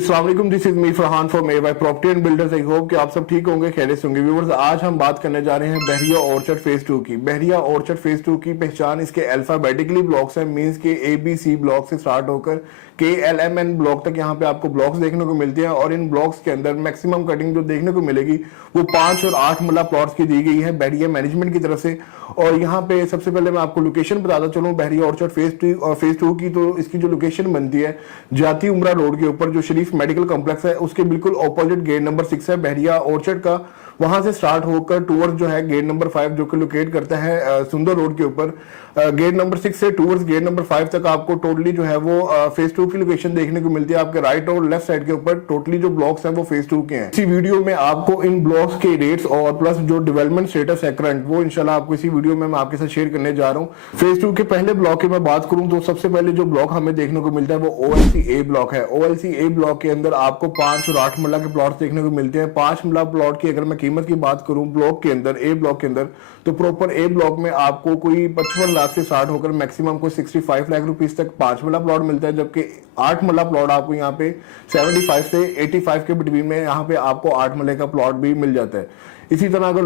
अस्सलाम वालेकुम, this is me Farhan from AY property and builders. I hope कि आप सब ठीक होंगे, खैरियत से होंगे। व्यूअर्स, आज हम बात करने जा रहे हैं बहरिया ऑर्चर्ड फेज 2 की। बहरिया ऑर्चर्ड फेज 2 की पहचान इसके अल्फाबेटिकली ब्लॉक्स है, मींस के ABC ब्लॉक से स्टार्ट होकर KLMN ब्लॉक तक यहाँ पे आपको ब्लॉक्स देखने को मिलते हैं। और इन ब्लॉक्स के अंदर मैक्सिमम कटिंग जो देखने को मिलेगी वो 5 और 8 मरला प्लॉट्स की दी गई है बहरिया मैनेजमेंट की तरफ से। और यहाँ पे सबसे पहले मैं आपको लोकेशन बताता चलूँ बहरिया ऑर्चर्ड फेज 2 की। तो इसकी जो लोकेशन बनती है जाती उमरा रोड के ऊपर जो शरीफ मेडिकल कॉम्प्लेक्स है उसके बिल्कुल ऑपोजिट गेट नंबर 6 है बहरिया ऑर्चर्ड का। वहां से स्टार्ट होकर टूवर्ड्स जो है गेट नंबर 5 जो कि लोकेट करता है सुंदर रोड के ऊपर। गेट नंबर 6 से टूवर्ड्स गेट नंबर 5 तक आपको टोटली जो है वो फेज 2 की लोकेशन देखने को मिलती है। आपके राइट और लेफ्ट साइड के ऊपर टोटली जो ब्लॉक्स हैं वो फेज 2 के हैं। इसी वीडियो में आपको इन ब्लॉक्स के रेट्स और प्लस जो डेवलपमेंट स्टेटस है करंट, वो इंशाल्लाह आपको इसी वीडियो में मैं आपके साथ शेयर करने जा रहा हूँ। फेज 2 के पहले ब्लॉक की मैं बात करूं तो सबसे पहले जो ब्लॉक हमें देखने को मिलता है वो OLC A ब्लॉक है। OLC A ब्लॉक के अंदर आपको 5 और 8 मरला के प्लॉट देखने को मिलते हैं। 5 मरला प्लॉट की अगर मैं कीमत की बात करूं ब्लॉक के अंदर, A ब्लॉक के अंदर, तो प्रॉपर A ब्लॉक में आपको कोई 55 लाख से स्टार्ट होकर मैक्सिमम को 65 लाख रुपीस तक 5 मरला प्लॉट मिलता है। जबकि 8 मरला प्लॉट आपको यहाँ पे 75 से 85 के बिटवीन में यहाँ पे आपको 8 मरले का प्लॉट भी मिल जाता है। इसी तरह अगर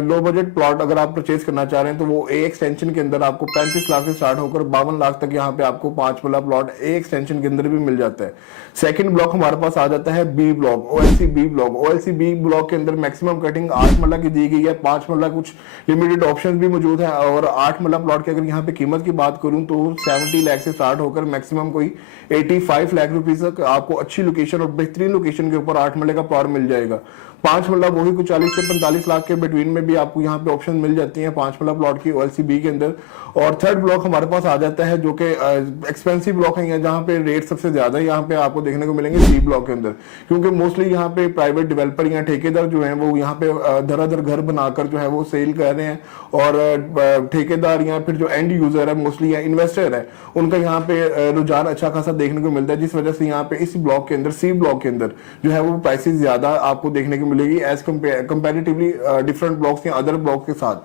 लो बजट प्लॉट अगर आप परचेज करना चाह रहे हैं तो वो A एक्सटेंशन के अंदर आपको 35 लाख से स्टार्ट होकर 52 लाख तक यहाँ पे आपको 5 मरला प्लॉट A एक्सटेंशन के अंदर भी मिल जाता है। सेकंड ब्लॉक हमारे पास आ जाता है B block, OLC B block. OLC B block के अंदर मैक्सिमम कटिंग 8 मरला की दी गई है। 5 मरला कुछ लिमिटेड ऑप्शन भी मौजूद है। और 8 मरला प्लॉट की अगर यहाँ पे कीमत की बात करूं तो 70 लाख से स्टार्ट होकर मैक्सिमम कोई 85 लाख रुपीज तक आपको अच्छी लोकेशन और बेहतरीन लोकेशन के ऊपर 8 मरले का प्लॉट मिल जाएगा। 5 मरला वही कुछ 40 से 45 लाख के बिटवीन में भी आपको यहाँ पे ऑप्शन मिल जाती है 5 मरला प्लॉट की OLC B के अंदर। और थर्ड ब्लॉक हमारे पास आ जाता है जो कि एक्सपेंसिव ब्लॉक है, जहाँ पे रेट सबसे ज्यादा है, यहाँ पे आपको देखने को मिलेंगे C ब्लॉक के अंदर। क्योंकि मोस्टली यहाँ पे प्राइवेट डेवलपर या ठेकेदार जो है वो यहाँ पे धराधर घर बनाकर जो है वो सेल कर रहे हैं। और ठेकेदार या फिर जो एंड यूजर है मोस्टली या इन्वेस्टर है उनका यहाँ पे रुझान अच्छा खासा देखने को मिलता है, जिस वजह से यहाँ पे इस ब्लॉक के अंदर C ब्लॉक के अंदर जो है वो प्राइसेस ज्यादा आपको देखने को मिलेगी एज कंपेरेटिवली डिफरेंट ब्लॉक्स या अदर ब्लॉक के साथ।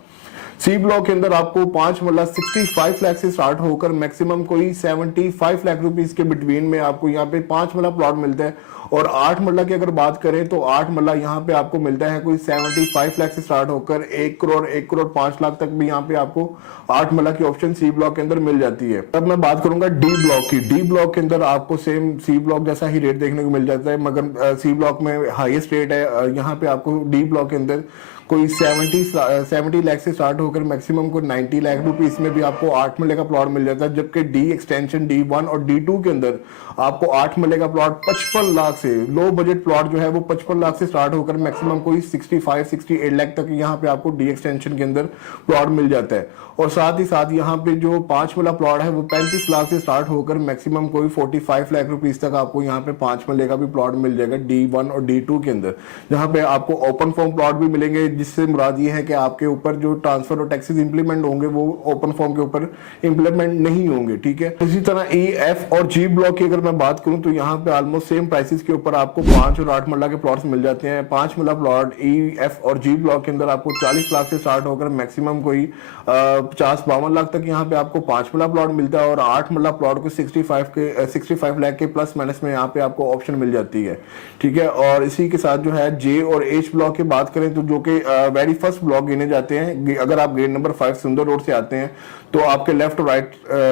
C ब्लॉक के अंदर आपको 5 मरला 65 लाख से स्टार्ट होकर मैक्सिमम कोई 75 लाख रुपीस के बिटवीन में आपको यहाँ पे 5 मरला प्लॉट मिलता है। और 8 मरला की अगर बात करें तो 8 मरला यहाँ पे आपको मिलता है कोई 75 लाख से स्टार्ट होकर 1 करोड़ 5 लाख तक भी यहाँ पे आपको 8 मरला की ऑप्शन C ब्लॉक के अंदर मिल जाती है। अब मैं बात करूंगा D ब्लॉक की। D ब्लॉक के अंदर आपको सेम C ब्लॉक जैसा ही रेट देखने को मिल जाता है, मगर C ब्लॉक में हाईएस्ट रेट है। यहाँ पे आपको D ब्लॉक के अंदर कोई 70 लाख से स्टार्ट होकर मैक्सिमम को 90 लाख रुपीस में भी आपको 8 मरले का प्लॉट मिल जाता है। जबकि D एक्सटेंशन D1 और D2 के अंदर आपको 8 मरले का प्लॉट 55 लाख से, लो बजट प्लॉट जो है वो 55 लाख से स्टार्ट होकर मैक्सिमम कोई 65-68 लाख तक यहाँ पे आपको D एक्सटेंशन के अंदर प्लॉट मिल जाता है। और साथ ही साथ यहाँ पे जो 5 मरला प्लॉट है वो 35 लाख से स्टार्ट होकर मैक्सिमम कोई 45 लाख रुपीस तक आपको यहाँ पे 5 मरले का भी प्लॉट मिल जाएगा D1 और D2 के अंदर, जहाँ पे आपको ओपन फॉर्म प्लॉट भी मिलेंगे, जिससे मुराद ये है कि आपके ऊपर जो ट्रांसफर और टैक्सेस इंप्लीमेंट होंगे वो ओपन फॉर्म के ऊपर इंप्लीमेंट नहीं होंगे। ठीक है। इसी तरह E, F और G ब्लॉक की अगर मैं बात करूं तो यहाँ पे ऑलमोस्ट सेम प्राइसेस के ऊपर आपको 5 और 8 मरला के प्लॉट्स मिल जाते हैं। 5 मरला प्लॉट E, F और G ब्लॉक के अंदर आपको 40 लाख से स्टार्ट होकर मैक्सिमम कोई 50-52 लाख तक यहाँ पे आपको 5 मरला प्लॉट मिलता है। और 8 मरला प्लॉट को 65 लाख के प्लस माइनस में यहाँ पे आपको ऑप्शन मिल जाती है। ठीक है। और इसी के साथ जो है J और H ब्लॉक की बात करें तो जो कि वेरी फर्स्ट ब्लॉक गिने जाते हैं। अगर आप गेट नंबर 5 सुंदर रोड से आते हैं तो आपके लेफ्ट और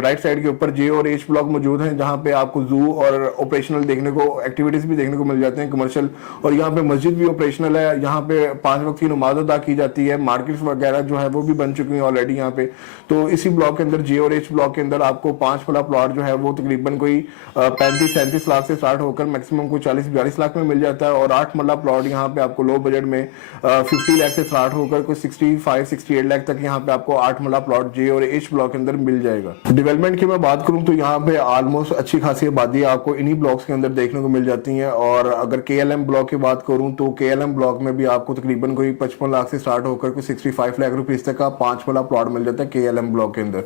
राइट साइड के ऊपर J और H ब्लॉक मौजूद हैं, जहां पे आपको जू और ऑपरेशनल देखने को, एक्टिविटीज भी देखने को मिल जाते हैं कमर्शियल। और यहाँ पे मस्जिद भी ऑपरेशनल है, यहाँ पे 5 वक्त की नमाज अदा की जाती है। मार्केट्स वगैरह जो है वो भी बन चुकी हैं ऑलरेडी यहाँ पे। तो इसी ब्लॉक के अंदर J और H ब्लॉक के अंदर आपको 5 वाला प्लॉट जो है वो तकरीबन कोई 35-37 लाख से स्टार्ट होकर मैक्सिमम कोई 40-42 लाख में मिल जाता है। और 8 मरला प्लॉट यहाँ पे आपको लो बजट में 50 लाख से स्टार्ट होकर कोई 65-68 लाख तक यहाँ पे आपको 8 मरला प्लॉट J और H ब्लॉक के अंदर मिल जाएगा। डेवलपमेंट की मैं बात करूं तो यहाँ पे ऑलमोस्ट अच्छी खासी आबादी आपको इन्हीं ब्लॉक्स के अंदर देखने को मिल जाती है। और अगर KLM ब्लॉक की बात करूं तो KLM ब्लॉक में भी आपको तकरीबन कोई 55 लाख से स्टार्ट होकर कोई 65 लाख रुपीस तक का 5 वाला प्लॉट मिल जाता है KLM ब्लॉक के अंदर।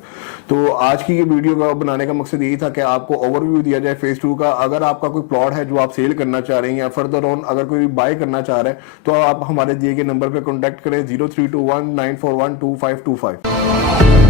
तो आज की ये वीडियो का बनाने का मकसद यही था कि आपको ओवरव्यू दिया जाए फेज 2 का। अगर आपका कोई प्लॉट है जो आप सेल करना चाह रहे हैं या फर्दर ऑन अगर कोई बाय करना चाह रहे हैं तो आप हमारे दिए गए नंबर पे कॉन्टैक्ट करें 032194122525।